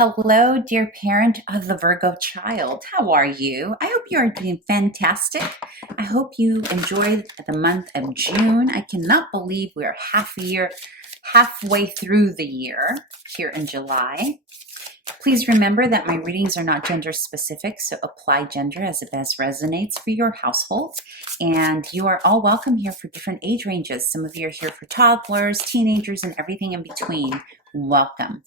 Hello, dear parent of the Virgo child. How are you? I hope you are doing fantastic. I hope you enjoyed the month of June. I cannot believe we are halfway through the year here in July. Please remember that my readings are not gender specific, so apply gender as it best resonates for your household. And you are all welcome here for different age ranges. Some of you are here for toddlers, teenagers, and everything in between. Welcome.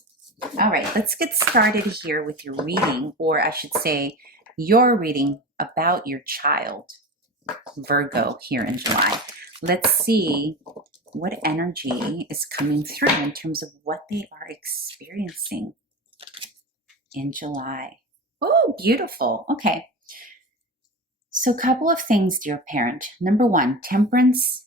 All right, let's get started here with your reading, or I should say your reading about your child, Virgo, here in July. Let's see what energy is coming through in terms of what they are experiencing in July. Oh, beautiful. Okay. So a couple of things, dear parent. Number one, temperance.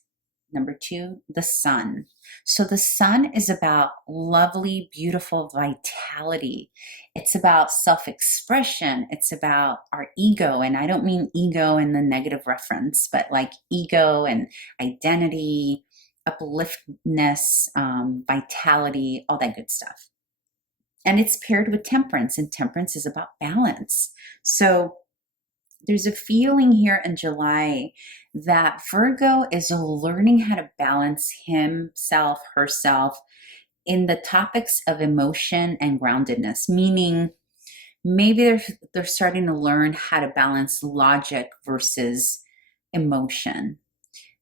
Number two, the sun. So the sun is about lovely, beautiful vitality. It's about self-expression. It's about our ego. And I don't mean ego in the negative reference, but like ego and identity, upliftness, vitality, all that good stuff. And it's paired with temperance, and temperance is about balance. So there's a feeling here in July that Virgo is learning how to balance himself, herself in the topics of emotion and groundedness, meaning maybe they're starting to learn how to balance logic versus emotion.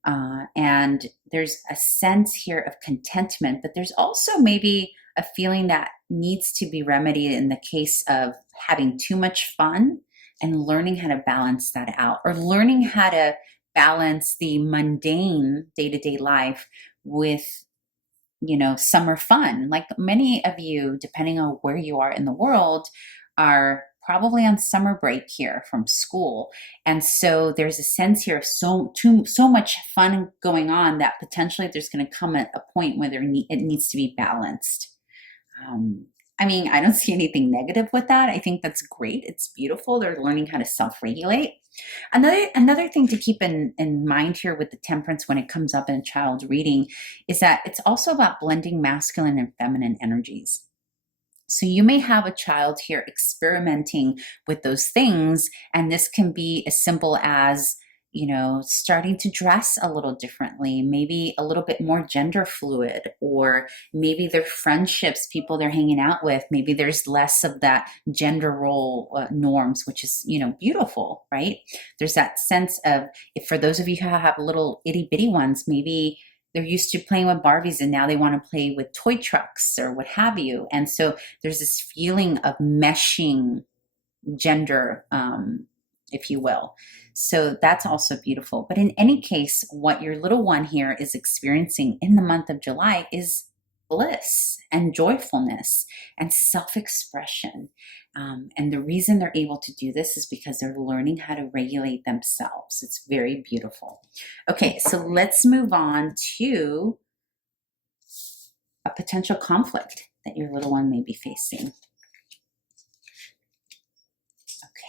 And there's a sense here of contentment, but there's also maybe a feeling that needs to be remedied in the case of having too much fun and learning how to balance that out, or learning how to balance the mundane day-to-day life with, summer fun. Like many of you, depending on where you are in the world, are probably on summer break here from school. And so there's a sense here of so much fun going on that potentially there's going to come at a point where it needs to be balanced. I don't see anything negative with that. I think that's great. It's beautiful. They're learning how to self-regulate. Another thing to keep in mind here with the temperance when it comes up in a child reading is that it's also about blending masculine and feminine energies. So you may have a child here experimenting with those things, and this can be as simple as, starting to dress a little differently, maybe a little bit more gender fluid, or maybe their friendships, people they're hanging out with, maybe there's less of that gender role norms, which is, beautiful, right? There's that sense of, if for those of you who have little itty bitty ones, maybe they're used to playing with Barbies and now they want to play with toy trucks or what have you. And so there's this feeling of meshing gender, if you will. So that's also beautiful. But in any case, what your little one here is experiencing in the month of July is bliss and joyfulness and self-expression. And the reason they're able to do this is because they're learning how to regulate themselves. It's very beautiful. Okay, so let's move on to a potential conflict that your little one may be facing.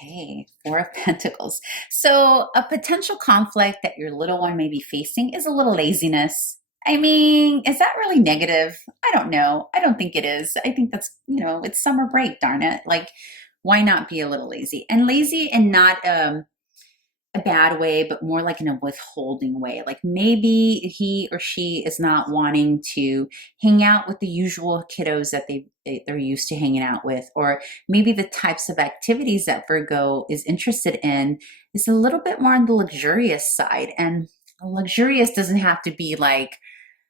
Okay, Four of Pentacles. So a potential conflict that your little one may be facing is a little laziness. Is that really negative? I don't know. I don't think it is. I think that's, it's summer break, darn it. Like, why not be a little lazy? And lazy in not a bad way, but more like in a withholding way. Like maybe he or she is not wanting to hang out with the usual kiddos that they're used to hanging out with, or maybe the types of activities that Virgo is interested in is a little bit more on the luxurious side. And luxurious doesn't have to be like,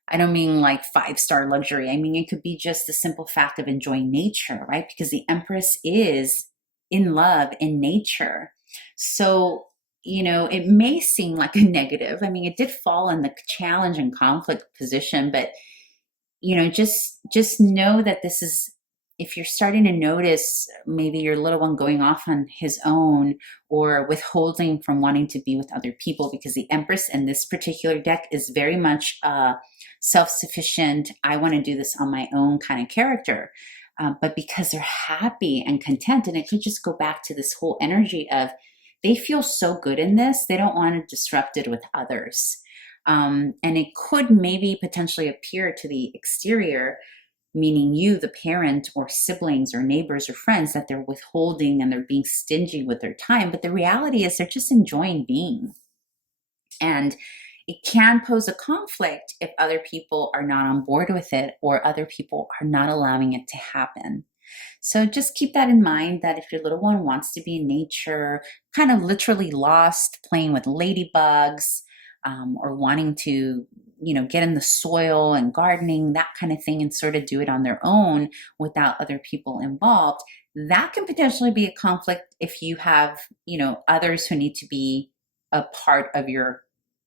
I don't mean like 5-star luxury. It could be just the simple fact of enjoying nature, right? Because the Empress is in love in nature. So it may seem like a negative. It did fall in the challenge and conflict position, but, just know that this is, if you're starting to notice maybe your little one going off on his own or withholding from wanting to be with other people, because the Empress in this particular deck is very much self-sufficient, I want to do this on my own kind of character. But because they're happy and content, and it could just go back to this whole energy of, they feel so good in this, they don't want to disrupt it with others. And it could maybe potentially appear to the exterior meaning you, the parent or siblings or neighbors or friends, that they're withholding and they're being stingy with their time. But the reality is they're just enjoying being. And it can pose a conflict if other people are not on board with it or other people are not allowing it to happen. So just keep that in mind, that if your little one wants to be in nature, kind of literally lost playing with ladybugs, or wanting to, get in the soil and gardening, that kind of thing, and sort of do it on their own without other people involved, that can potentially be a conflict if you have, others who need to be a part of your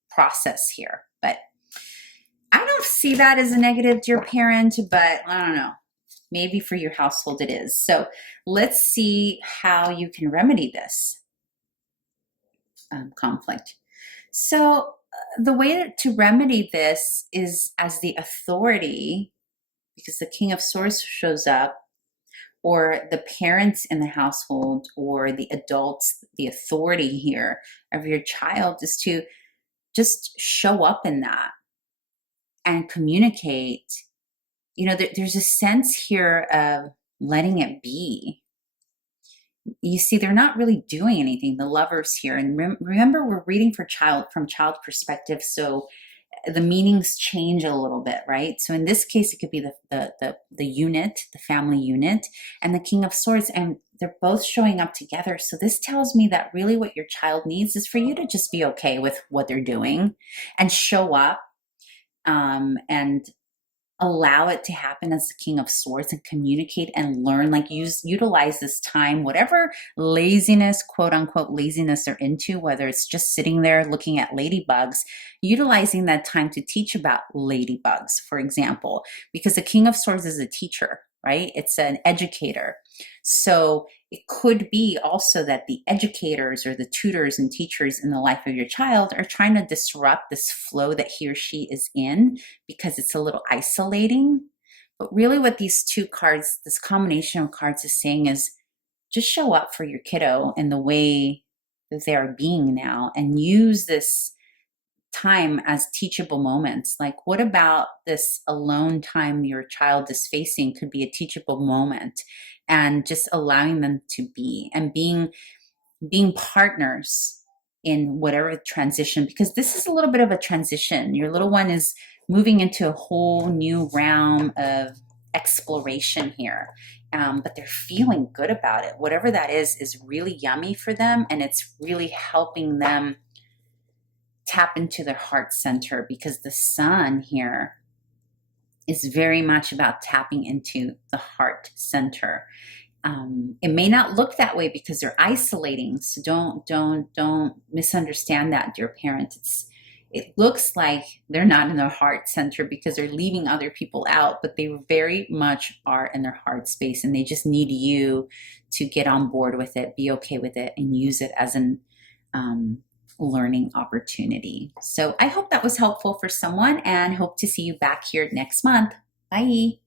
process here. But I don't see that as a negative, dear parent, but I don't know. Maybe for your household it is. So let's see how you can remedy this conflict. So the way to remedy this is as the authority, because the King of Swords shows up, or the parents in the household, or the adults, the authority here of your child, is to just show up in that and communicate. There's a sense here of letting it be. You see, they're not really doing anything, the lovers here. And remember, we're reading from child perspective, so the meanings change a little bit, right? So in this case, it could be the unit, the family unit, and the King of Swords, and they're both showing up together. So this tells me that really what your child needs is for you to just be okay with what they're doing and show up, and allow it to happen as the King of Swords, and communicate and learn, like utilize this time, whatever laziness, quote unquote laziness, they're into, whether it's just sitting there looking at ladybugs, utilizing that time to teach about ladybugs, for example, because the King of Swords is a teacher, right? It's an educator. So it could be also that the educators or the tutors and teachers in the life of your child are trying to disrupt this flow that he or she is in, because it's a little isolating. But really what these two cards, this combination of cards, is saying is just show up for your kiddo in the way that they are being now, and use this time as teachable moments. Like, what about this alone time your child is facing could be a teachable moment, and just allowing them to be, and being partners in whatever transition, because this is a little bit of a transition. Your little one is moving into a whole new realm of exploration here, but they're feeling good about it. Whatever that is really yummy for them, and it's really helping them tap into their heart center, because the sun here is very much about tapping into the heart center. It may not look that way because they're isolating, so don't misunderstand that, dear parent. It looks like they're not in their heart center because they're leaving other people out, but they very much are in their heart space, and they just need you to get on board with it, be okay with it, and use it as an learning opportunity. So I hope that was helpful for someone, and hope to see you back here next month. Bye.